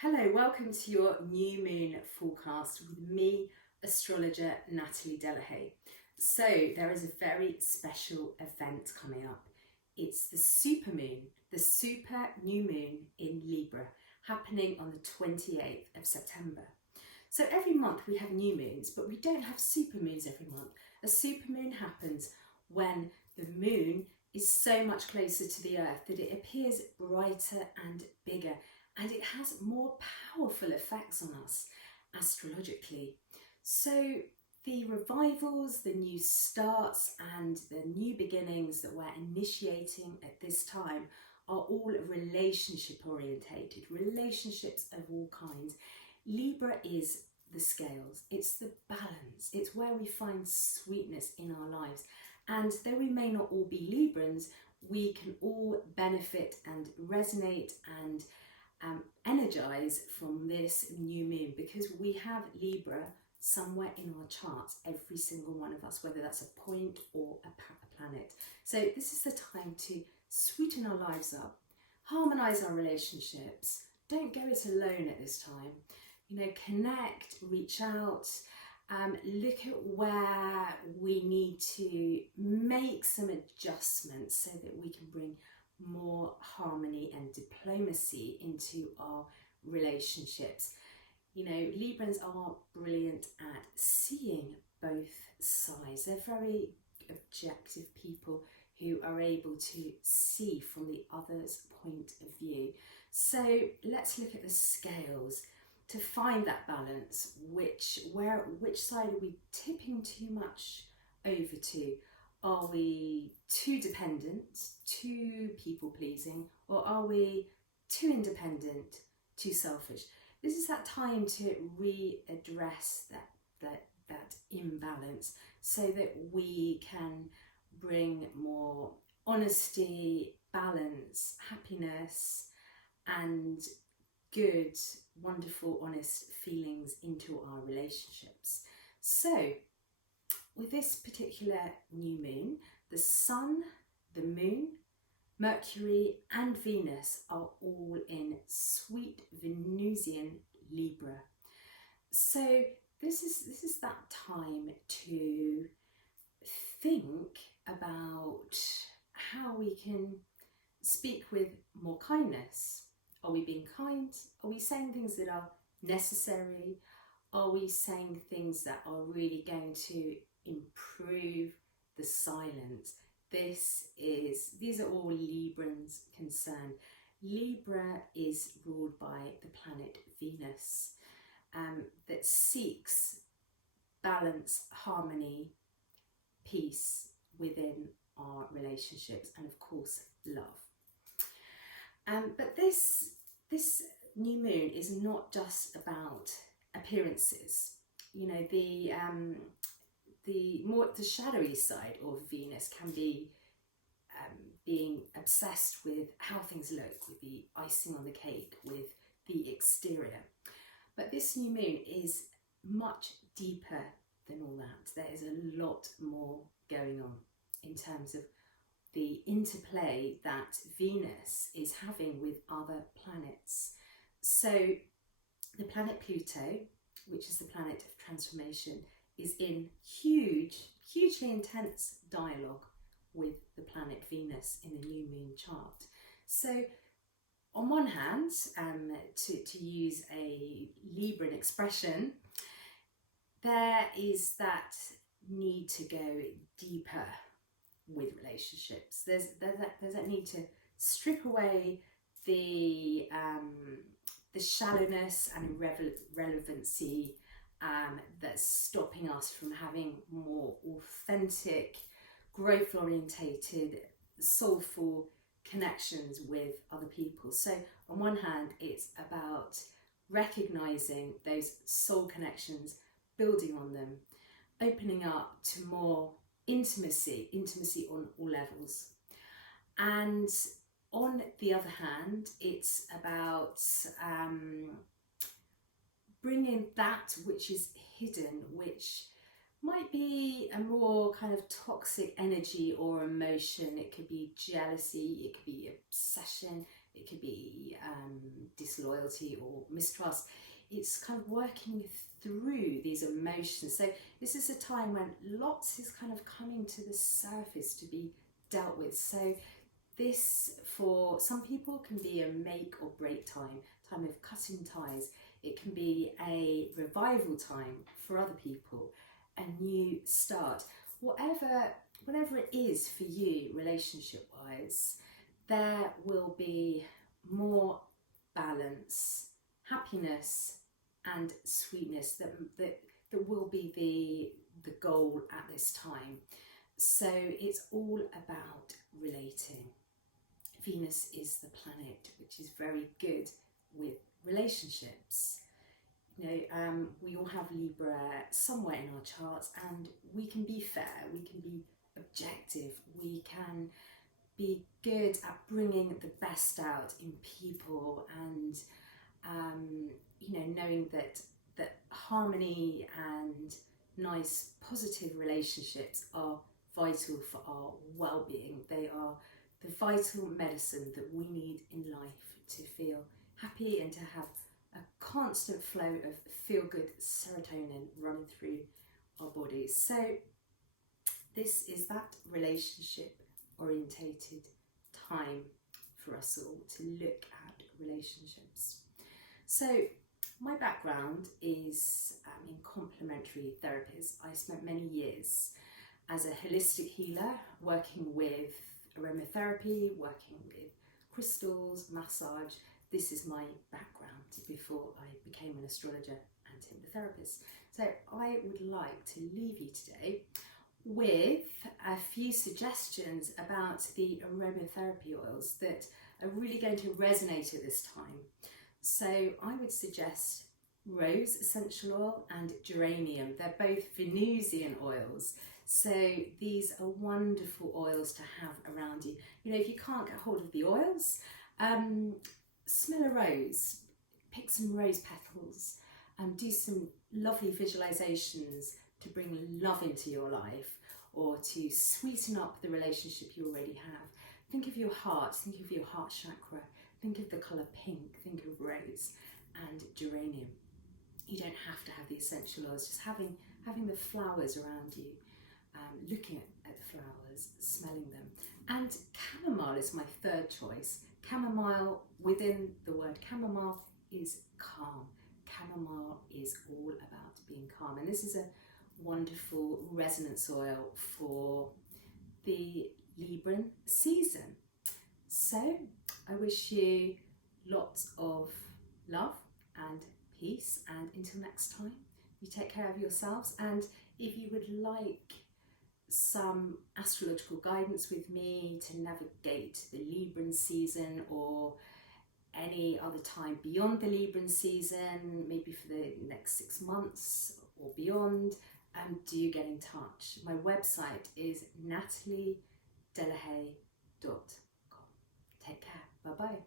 Hello, welcome to your new moon forecast with me, astrologer Natalie Delahaye. So there is a very special event coming up. It's the super moon, the super new moon in Libra, happening on the 28th of September. So every month we have new moons, but we don't have super moons every month. A super moon happens when the moon is so much closer to the earth that it appears brighter and bigger, and it has more powerful effects on us astrologically. So the revivals, the new starts and the new beginnings that we're initiating at this time are all relationship orientated, relationships of all kinds. Libra is the scales, it's the balance, it's where we find sweetness in our lives. And though we may not all be Librans, we can all benefit and resonate and energize from this new moon, because we have Libra somewhere in our charts, every single one of us, whether that's a point or a planet. So this is the time to sweeten our lives up, harmonize our relationships. Don't go it alone at this time. Connect, reach out, look at where we need to make some adjustments so that we can bring more harmony and diplomacy into our relationships. Librans are brilliant at seeing both sides. They're very objective people who are able to see from the other's point of view. So let's look at the scales to find that balance. Which side are we tipping too much over to? Are we too dependent, too people-pleasing, or are we too independent, too selfish? This is that time to readdress that imbalance so that we can bring more honesty, balance, happiness, and good, wonderful, honest feelings into our relationships. So, with this particular new moon, the sun, the moon, Mercury and Venus are all in sweet Venusian Libra. So this is that time to think about how we can speak with more kindness. Are we being kind? Are we saying things that are necessary? Are we saying things that are really going to improve the silence? These are all Librans concerned. Libra is ruled by the planet Venus, that seeks balance, harmony, peace within our relationships, and of course love. But this new moon is not just about appearances. The shadowy side of Venus can be being obsessed with how things look, with the icing on the cake, with the exterior. But this new moon is much deeper than all that. There is a lot more going on in terms of the interplay that Venus is having with other planets. So the planet Pluto, which is the planet of transformation, is in hugely intense dialogue with the planet Venus in the new moon chart. So on one hand, to use a Libran expression, there is that need to go deeper with relationships. There's that need to strip away the shallowness and irrelevancy that's stopping us from having more authentic, growth orientated, soulful connections with other people. So on one hand, it's about recognizing those soul connections, building on them, opening up to more intimacy on all levels. And on the other hand, it's about bringing that which is hidden, which might be a more kind of toxic energy or emotion. It could be jealousy, it could be obsession, it could be disloyalty or mistrust. It's kind of working through these emotions. So this is a time when lots is kind of coming to the surface to be dealt with. So this, for some people, can be a make or break time of cutting ties. It can be a revival time for other people, a new start. Whatever it is for you relationship-wise, there will be more balance, happiness and sweetness that will be the goal at this time. So it's all about relating. Venus is the planet which is very good with relationships. You know, we all have Libra somewhere in our charts, and we can be fair, we can be objective, we can be good at bringing the best out in people, and you know, knowing that harmony and nice positive relationships are vital for our well-being. They are the vital medicine that we need in life to feel happy and to have a constant flow of feel-good serotonin running through our bodies. So this is that relationship orientated time for us all to look at relationships. So my background is in complementary therapies. I spent many years as a holistic healer, working with aromatherapy, working with crystals, massage. This is my background before I became an astrologer and hypnotherapist. So I would like to leave you today with a few suggestions about the aromatherapy oils that are really going to resonate at this time. So I would suggest rose essential oil and geranium. They're both Venusian oils. So these are wonderful oils to have around you. You know, if you can't get hold of the oils, smell a rose, pick some rose petals, and do some lovely visualizations to bring love into your life, or to sweeten up the relationship you already have. Think of your heart, think of your heart chakra, think of the colour pink, think of rose and geranium. You don't have to have the essential oils, just having the flowers around you, looking at the flowers, smelling them. And chamomile is my third choice. Chamomile, within the word chamomile, is calm. Chamomile is all about being calm. And this is a wonderful resonance oil for the Libran season. So I wish you lots of love and peace, and until next time, you take care of yourselves. And if you would like some astrological guidance with me to navigate the Libran season, or any other time beyond the Libran season, maybe for the next 6 months or beyond, do get in touch. My website is nataliedelahaye.com. Take care. Bye bye.